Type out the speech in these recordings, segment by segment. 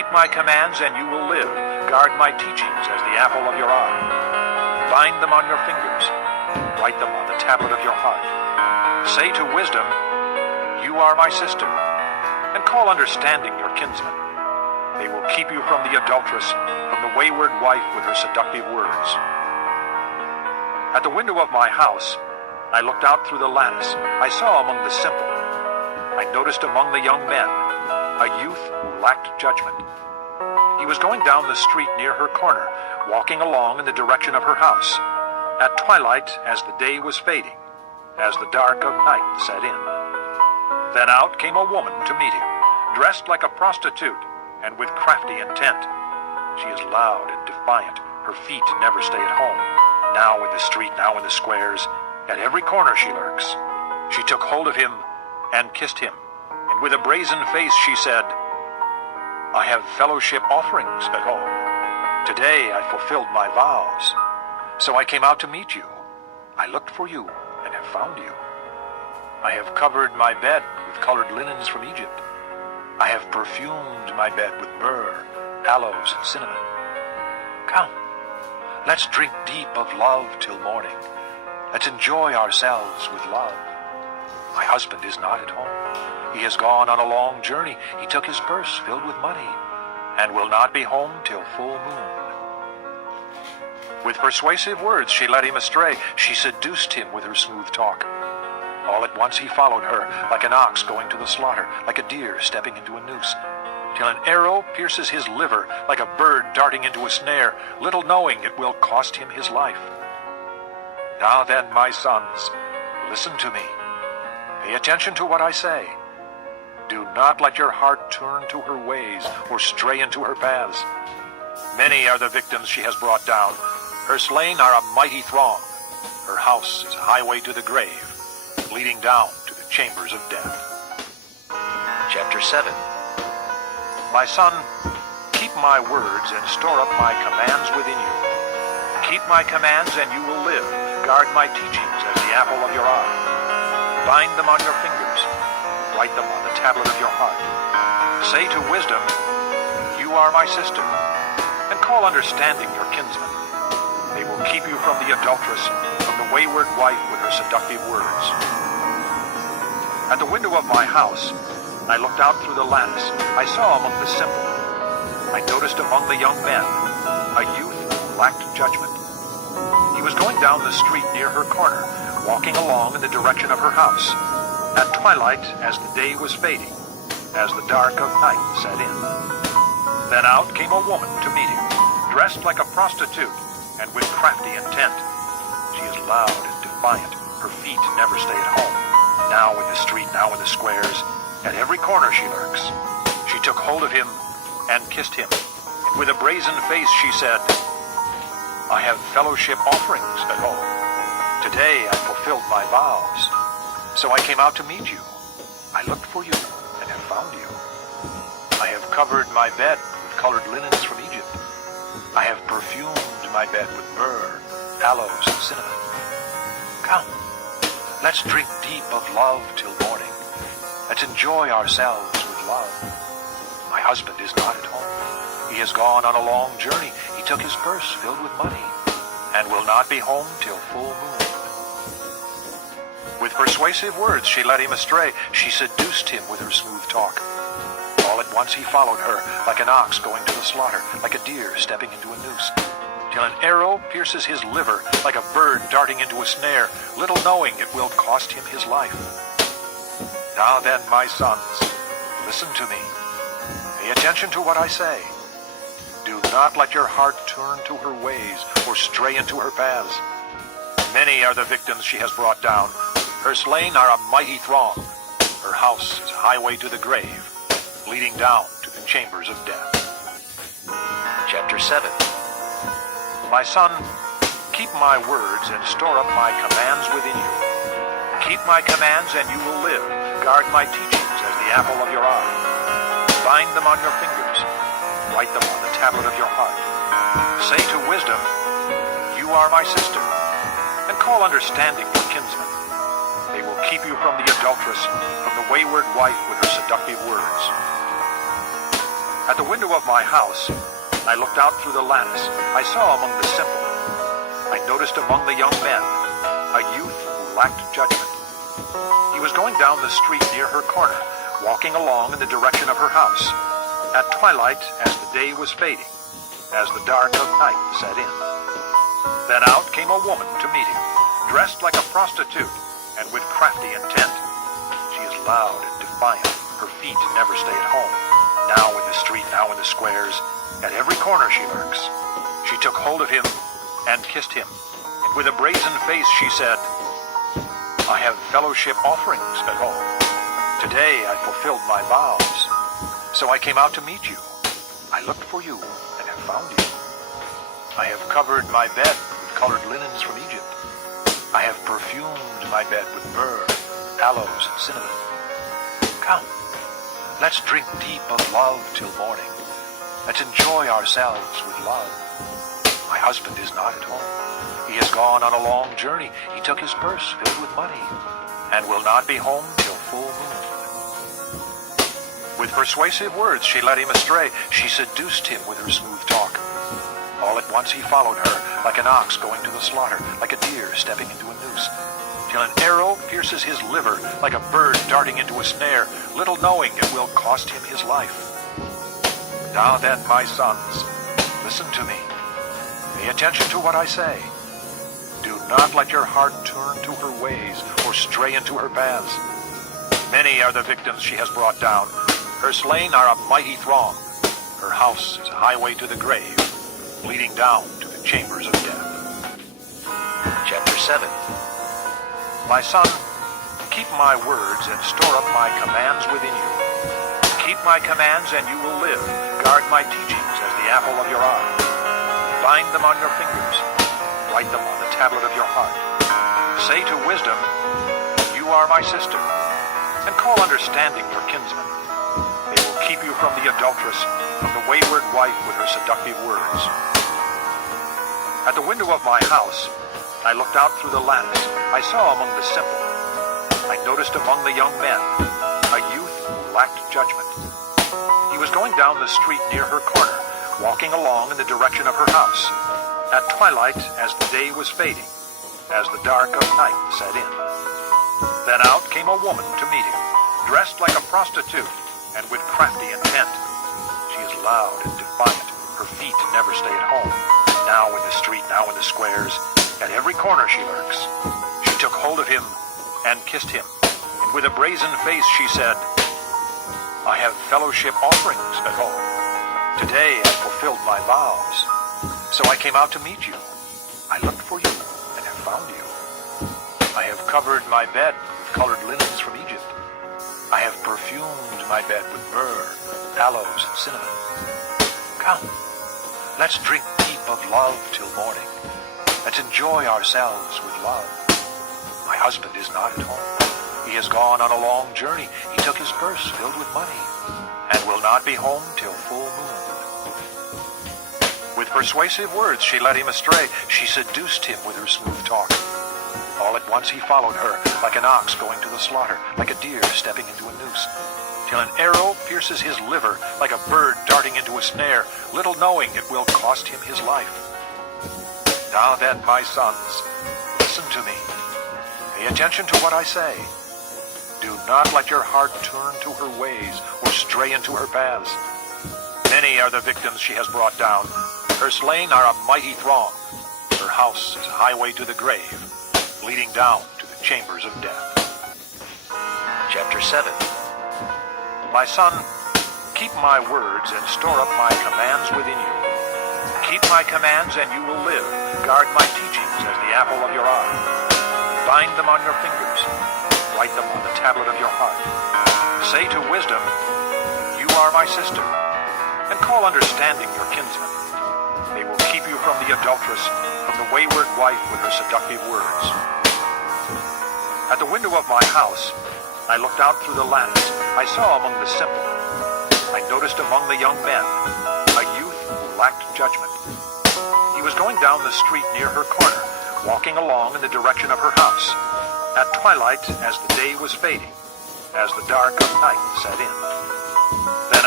Keep my commands and you will live. Guard my teachings as the apple of your eye. Bind them on your fingers. Write them on the tablet of your heart. Say to wisdom, you are my sister, and call understanding your kinsman. They will keep you from the adulteress, from the wayward wife with her seductive words. At the window of my house, I looked out through the lattice. I saw among the simple. I noticed among the young men a youth who lacked judgment. He was going down the street near her corner, walking along in the direction of her house, at twilight as the day was fading, as the dark of night set in. Then out came a woman to meet him, dressed like a prostitute and with crafty intent. She is loud and defiant. Her feet never stay at home. Now in the street, now in the squares. At every corner she lurks. She took hold of him and kissed him, and with a brazen face she said, I have fellowship offerings at home. Today I fulfilled my vows. So I came out to meet you. I looked for you and have found you. I have covered my bed with colored linens from Egypt. I have perfumed my bed with myrrh, aloes, and cinnamon. Come, let's drink deep of love till morning. Let's enjoy ourselves with love. My husband is not at home. He has gone on a long journey. He took his purse filled with money and will not be home till full moon. With persuasive words she led him astray. She seduced him with her smooth talk. All at once he followed her, like an ox going to the slaughter, like a deer stepping into a noose, till an arrow pierces his liver, like a bird darting into a snare, little knowing it will cost him his life. Now then, my sons, listen to me. Pay attention to what I say. Do not let your heart turn to her ways or stray into her paths. Many are the victims she has brought down. Her slain are a mighty throng. Her house is a highway to the grave, leading down to the chambers of death. Chapter 7. My son, keep my words and store up my commands within you. Keep my commands and you will live. Guard my teachings as the apple of your eye. Bind them on your fingers. Write them on the tablet of your heart. Say to wisdom, you are my sister, and call understanding your kinsman. They will keep you from the adulteress, from the wayward wife with her seductive words. At the window of my house, I looked out through the lattice. I saw among the simple. I noticed among the young men a youth who lacked judgment. He was going down the street near her corner, walking along in the direction of her house, at twilight as the day was fading, as the dark of night set in. Then out came a woman to meet him, dressed like a prostitute and with crafty intent. She is loud and defiant. Her feet never stay at home. Now in the street, now in the squares. At every corner she lurks. She took hold of him and kissed him, and with a brazen face she said, I have fellowship offerings at home. Today I fulfilled my vows. So I came out to meet you. I looked for you and have found you. I have covered my bed with colored linens from Egypt. I have perfumed my bed with myrrh, aloes, and cinnamon. Come, let's drink deep of love till morning. Let's enjoy ourselves with love. My husband is not at home. He has gone on a long journey. He took his purse filled with money and will not be home till full moon. With persuasive words she led him astray. She seduced him with her smooth talk. All at once he followed her, like an ox going to the slaughter, like a deer stepping into a noose, till an arrow pierces his liver, like a bird darting into a snare, little knowing it will cost him his life. Now then, my sons, listen to me. Pay attention to what I say. Do not let your heart turn to her ways or stray into her paths. Many are the victims she has brought down. Her slain are a mighty throng. Her house is a highway to the grave, leading down to the chambers of death. Chapter 7. My son, keep my words and store up my commands within you. Keep my commands and you will live. Guard my teachings as the apple of your eye. Bind them on your fingers. Write them on the tablet of your heart. Say to wisdom, you are my sister, and call understanding your kinsman. They will keep you from the adulteress, from the wayward wife with her seductive words. At the window of my house, I looked out through the lattice. I saw among the simple. I noticed among the young men a youth who lacked judgment. He was going down the street near her corner, walking along in the direction of her house. At twilight, as the day was fading, as the dark of night set in. Then out came a woman to meet him, dressed like a prostitute and with crafty intent. She is loud and defiant. Her feet never stay at home. Now in the street, now in the squares. At every corner she lurks. She took hold of him and kissed him. And with a brazen face she said, I have fellowship offerings at home. Today I fulfilled my vows. So I came out to meet you. I looked for you and have found you. I have covered my bed with colored linens from Egypt. I have perfumed my bed with myrrh, aloes, and cinnamon. Come, let's drink deep of love till morning. Let's enjoy ourselves with love. My husband is not at home. He has gone on a long journey. He took his purse filled with money and will not be home till full moon. With persuasive words she led him astray. She seduced him with her smooth talk. All at once he followed her, like an ox going to the slaughter, like a deer stepping into a noose, till an arrow pierces his liver, like a bird darting into a snare, little knowing it will cost him his life. Now then, my sons, listen to me. Pay attention to what I say. Do not let your heart turn to her ways or stray into her paths. Many are the victims she has brought down. Her slain are a mighty throng. Her house is a highway to the grave, leading down to the chambers of death. Chapter 7. My son, keep my words and store up my commands within you. Keep my commands and you will live. Guard my teachings as the apple of your eye. Bind them on your fingers. Write them on the tablet of your heart. Say to wisdom, you are my sister, and call understanding your kinsman. They will keep you from the adulteress, from the wayward wife with her seductive words. At the window of my house, I looked out through the lattice. I saw among the simple. I noticed among the young men a youth who lacked judgment. He was going down the street near her corner, walking along in the direction of her house. At twilight, as the day was fading, as the dark of night set in. Then out came a woman to meet him, dressed like a prostitute and with crafty intent. She is loud and defiant. Her feet never stay at home. Now in the street, now in the squares. At every corner she lurks. She took hold of him and kissed him. And with a brazen face she said, I have fellowship offerings at home. Today I fulfilled my vows. So I came out to meet you. I looked for you and have found you. I have covered my bed with colored linens from Egypt. I have perfumed my bed with myrrh, aloes, and cinnamon. Come, let's drink deep of love till morning. Let's enjoy ourselves with love. My husband is not at home. He has gone on a long journey. He took his purse filled with money and will not be home till full moon. With persuasive words she led him astray. She seduced him with her smooth talk. All at once he followed her, like an ox going to the slaughter, like a deer stepping into a noose, till an arrow pierces his liver, like a bird darting into a snare, little knowing it will cost him his life. Now then, my sons, listen to me. Pay attention to what I say. Do not let your heart turn to her ways or stray into her paths. Many are the victims she has brought down. Her slain are a mighty throng. Her house is a highway to the grave, leading down to the chambers of death. Chapter 7. My son, keep my words and store up my commands within you. Keep my commands and you will live. Guard my teachings as the apple of your eye. Bind them on your fingers. Write them on the tablet of your heart. Say to wisdom, you are my sister, and call understanding your kinsman. They will keep you from the adulteress, from the wayward wife with her seductive words. At the window of my house, I looked out through the lattice. I saw among the simple. I noticed among the young men a youth who lacked judgment. He was going down the street near her corner, walking along in the direction of her house. At twilight, as the day was fading, as the dark of night set in. Then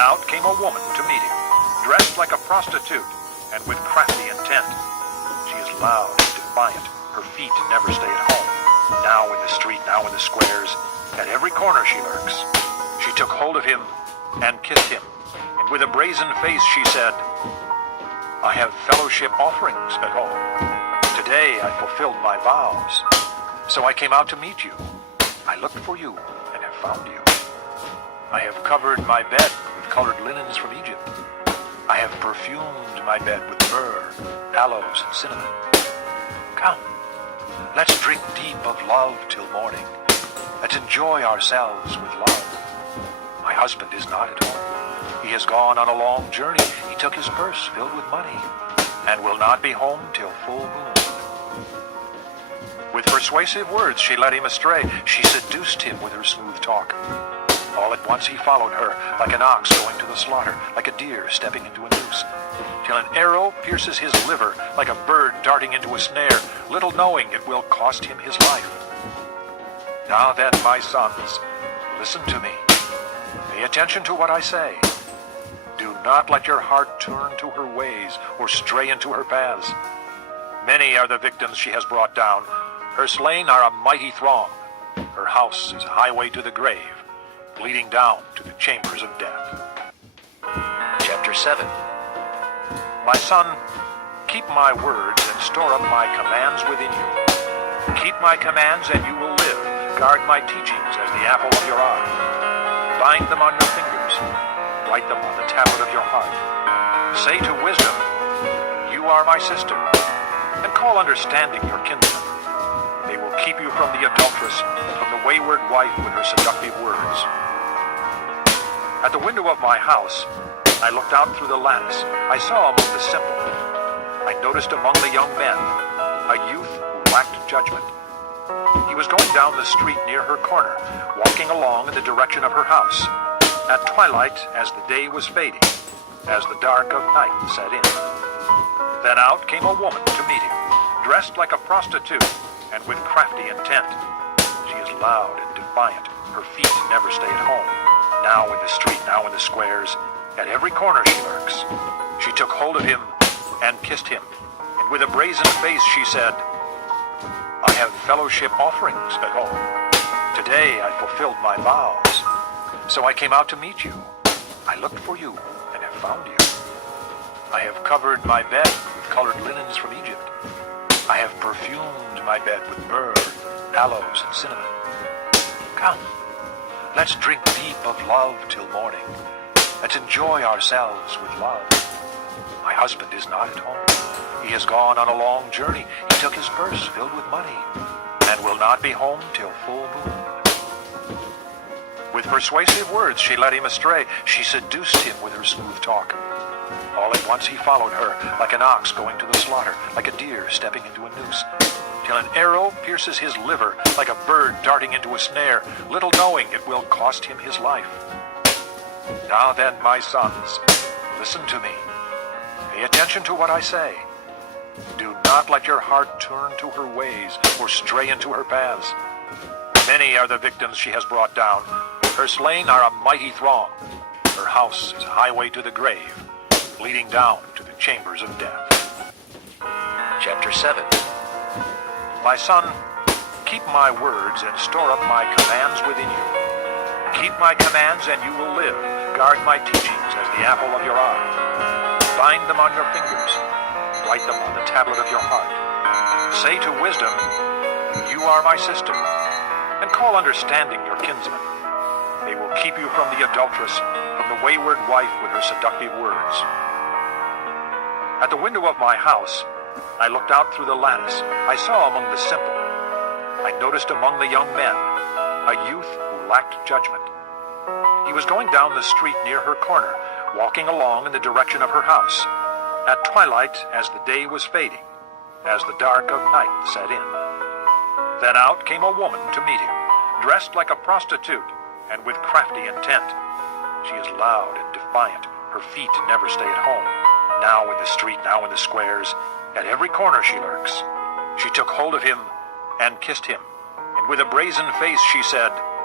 out came a woman to meet him, dressed like a prostitute and with crafty intent. She is loud and defiant, her feet never stay at home. Now in the street, now in the squares, at every corner she lurks. She took hold of him and kissed him, and with a brazen face she said, I have fellowship offerings at home. Today I fulfilled my vows, so I came out to meet you. I looked for you and have found you. I have covered my bed with colored linens from Egypt. I have perfumed my bed with myrrh, aloes, and cinnamon. Come, let's drink deep of love till morning. Let's enjoy ourselves with love. My husband is not at home. He has gone on a long journey. He took his purse filled with money and will not be home till full moon. With persuasive words she led him astray. She seduced him with her smooth talk. All at once he followed her, like an ox going to the slaughter, like a deer stepping into a noose, till an arrow pierces his liver, like a bird darting into a snare, little knowing it will cost him his life. Now then, my sons, listen to me. Pay attention to what I say. Do not let your heart turn to her ways or stray into her paths. Many are the victims she has brought down. Her slain are a mighty throng. Her house is a highway to the grave, leading down to the chambers of death. Chapter 7. My son, keep my words and store up my commands within you. Keep my commands and you will live. Guard my teachings as the apple of your eye. Bind them on your fingers. Write them on the tablet of your heart. Say to wisdom, you are my sister, and call understanding your kinsman. They will keep you from the adulteress, from the wayward wife with her seductive words. At the window of my house, I looked out through the lattice. I saw among the simple. I noticed among the young men a youth who lacked judgment. He was going down the street near her corner, walking along in the direction of her house. At twilight, as the day was fading, as the dark of night set in. Then out came a woman to meet him, dressed like a prostitute and with crafty intent. She is loud and defiant. Her feet never stay at home. Now in the street, now in the squares, at every corner she lurks. She took hold of him and kissed him, and with a brazen face she said, I have fellowship offerings at home. Today I fulfilled my vows, so I came out to meet you. I looked for you and have found you. I have covered my bed with colored linens from Egypt. I have perfumed my bed with myrrh, aloes, and cinnamon. Come, let's drink deep of love till morning. Let's enjoy ourselves with love. My husband is not at home. He has gone on a long journey. He took his purse filled with money and will not be home till full moon. With persuasive words she led him astray. She seduced him with her smooth talk. All at once he followed her, like an ox going to the slaughter, like a deer stepping into a noose, till an arrow pierces his liver, like a bird darting into a snare, little knowing it will cost him his life. Now then, my sons, listen to me. Pay attention to what I say. Do not let your heart turn to her ways or stray into her paths. Many are the victims she has brought down. Her slain are a mighty throng. Her house is a highway to the grave, leading down to the chambers of death. Chapter 7. My son, keep my words and store up my commands within you. Keep my commands and you will live. Guard my teachings as the apple of your eye. Bind them on your fingers. Write them on the tablet of your heart. Say to wisdom, you are my sister, and call understanding your kinsman. They will keep you from the adulteress, from the wayward wife with her seductive words. At the window of my house, I looked out through the lattice. I saw among the simple. I noticed among the young men a youth who lacked judgment. He was going down the street near her corner, walking along in the direction of her house. At twilight, as the day was fading, as the dark of night set in. Then out came a woman to meet him, dressed like a prostitute and with crafty intent. She is loud and defiant. Her feet never stay at home. Now in the street, now in the squares, at every corner she lurks. She took hold of him and kissed him, and with a brazen face she said,